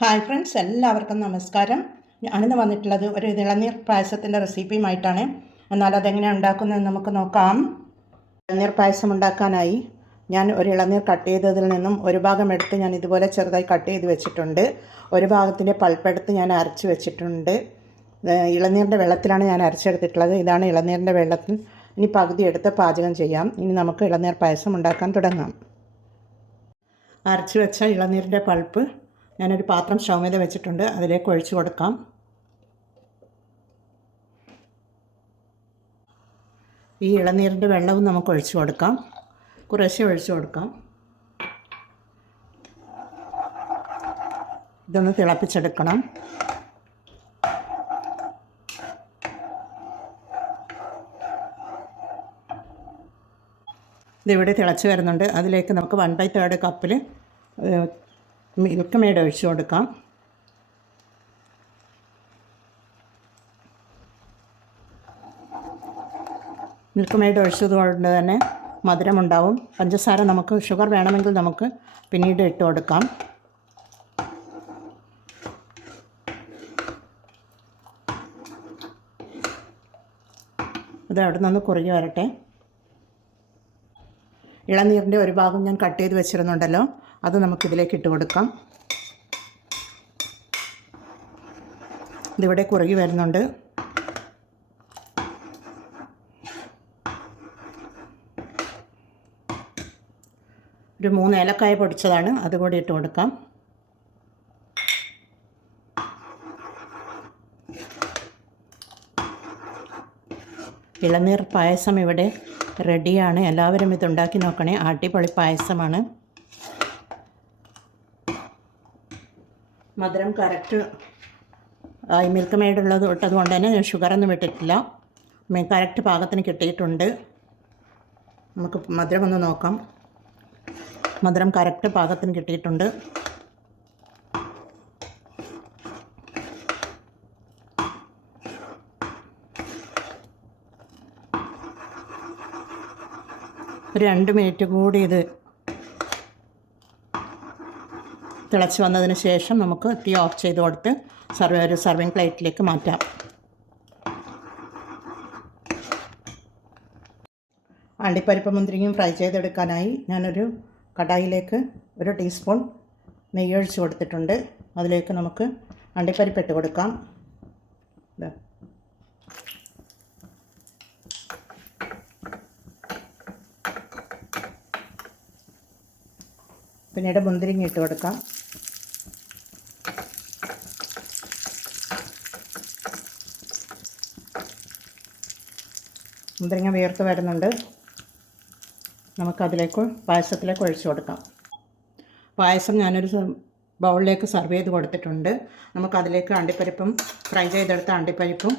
Hi friends, എല്ലാവർക്കും നമസ്കാരം. ഞാനിന്ന് വന്നിട്ടുള്ളത് ഒരു ഇളനീർ പായസത്തിൻ്റെ റെസിപ്പിയുമായിട്ടാണ്. എന്നാൽ അതെങ്ങനെയാണ് ഉണ്ടാക്കുന്നതെന്ന് നമുക്ക് നോക്കാം. ഇളനീർ പായസം ഉണ്ടാക്കാനായി ഞാൻ ഒരു ഇളനീർ കട്ട് ചെയ്തതിൽ നിന്നും ഒരു ഭാഗം എടുത്ത് ഞാൻ ഇതുപോലെ ചെറുതായി കട്ട് ചെയ്ത് വെച്ചിട്ടുണ്ട്. ഒരു ഭാഗത്തിൻ്റെ പൾപ്പെടുത്ത് ഞാൻ അരച്ച് വെച്ചിട്ടുണ്ട്. ഇളനീരിൻ്റെ വെള്ളത്തിലാണ് ഞാൻ അരച്ചെടുത്തിട്ടുള്ളത്. ഇതാണ് ഇളനീരിൻ്റെ വെള്ളത്തിൽ. ഇനി പകുതി എടുത്ത് പാചകം ചെയ്യാം. ഇനി നമുക്ക് ഇളനീർ പായസം ഉണ്ടാക്കാൻ തുടങ്ങാം. അരച്ച് വെച്ച ഇളനീരിൻ്റെ പൾപ്പ് ഞാനൊരു പാത്രം സ്റ്റൗ మీద വെച്ചിട്ടുണ്ട്. അതിലേക്ക് ഒഴിച്ചു കൊടുക്കാം. ഈ ഇളനീരിൻ്റെ വെള്ളവും നമുക്ക് ഒഴിച്ചു കൊടുക്കാം. കുറേശ്ശെ ഒഴിച്ചു കൊടുക്കാം. ഇതൊന്ന് തിളപ്പിച്ചെടുക്കണം. ഇതിവിടെ തിളച്ച് വരുന്നുണ്ട്. അതിലേക്ക് നമുക്ക് 1/3 കപ്പിൽ മിൽക്ക് മെയ്ഡ് ഒഴിച്ചു കൊടുക്കാം. മിൽക്ക് മെയ്ഡ് ഒഴിച്ചത് കൊണ്ട് തന്നെ മധുരമുണ്ടാവും. പഞ്ചസാര നമുക്ക് ഷുഗർ വേണമെങ്കിൽ നമുക്ക് പിന്നീട് ഇട്ട് കൊടുക്കാം. ഇത് അവിടെ നിന്ന് കുറുകി വരട്ടെ. ഇളനീരിൻ്റെ ഒരു ഭാഗം ഞാൻ കട്ട് ചെയ്ത് വെച്ചിരുന്നുണ്ടല്ലോ, അത് നമുക്കിതിലേക്ക് ഇട്ട് കൊടുക്കാം. ഇതിവിടെ കുറുകി വരുന്നുണ്ട്. ഒരു 3 ഏലക്കായ പൊടിച്ചതാണ്, അതുകൂടി ഇട്ട് കൊടുക്കാം. ഇളനീർ പായസം ഇവിടെ റെഡിയാണ്. എല്ലാവരും ഇതുണ്ടാക്കി നോക്കണേ. അടിപൊളി പായസമാണ്. മധുരം കറക്റ്റ് മിൽക്ക് മെയ്ഡ് ഇട്ടത് കൊണ്ട് തന്നെ ഞാൻ ഷുഗറൊന്നും ഇട്ടിട്ടില്ല. കറക്റ്റ് പാകത്തിന് കിട്ടിയിട്ടുണ്ട്. നമുക്ക് മധുരം ഒന്ന് നോക്കാം. മധുരം കറക്റ്റ് പാകത്തിന് കിട്ടിയിട്ടുണ്ട്. ഒരു 2 മിനിറ്റ് കൂടി ഇത് തിളച്ച് വന്നതിന് ശേഷം നമുക്ക് തീ ഓഫ് ചെയ്ത് കൊടുത്ത് ഒരു സർവിങ് പ്ലേറ്റിലേക്ക് മാറ്റാം. അണ്ടിപ്പരിപ്പ് മുന്തിരിങ്ങയും ഫ്രൈ ചെയ്തെടുക്കാനായി ഞാനൊരു കടായിലേക്ക് 1 ടീസ്പൂൺ നെയ്യ് ഒഴിച്ച് കൊടുത്തിട്ടുണ്ട്. അതിലേക്ക് നമുക്ക് അണ്ടിപ്പരിപ്പ് ഇട്ട് കൊടുക്കാം. പിന്നീട് മുന്തിരിങ്ങ ഇട്ട് കൊടുക്കാം. മുന്തിരിങ്ങ വീർത്ത് വരുന്നുണ്ട്. നമുക്കതിലേക്ക് പായസത്തിലേക്ക് ഒഴിച്ചു കൊടുക്കാം. പായസം ഞാനൊരു ബൗളിലേക്ക് സർവ് ചെയ്ത് കൊടുത്തിട്ടുണ്ട്. നമുക്കതിലേക്ക് അണ്ടിപ്പരിപ്പും ഫ്രൈ ചെയ്തെടുത്ത അണ്ടിപ്പരിപ്പും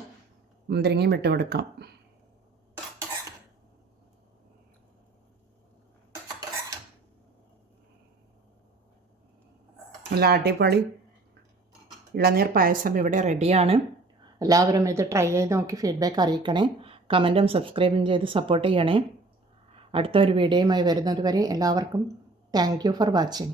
മുന്തിരിങ്ങയും ഇട്ട് കൊടുക്കാം. നല്ല അടിപൊളി ഇളനീർ പായസം ഇവിടെ റെഡിയാണ്. എല്ലാവരും ഇത് ട്രൈ ചെയ്ത് നോക്കി ഫീഡ്ബാക്ക് അറിയിക്കണേ. കമൻറ്റും സബ്സ്ക്രൈബും ചെയ്ത് സപ്പോർട്ട് ചെയ്യണേ. അടുത്ത ഒരു വീഡിയോയുമായി വരുന്നത് വരെ എല്ലാവർക്കും താങ്ക് യു ഫോർ വാച്ചിങ്.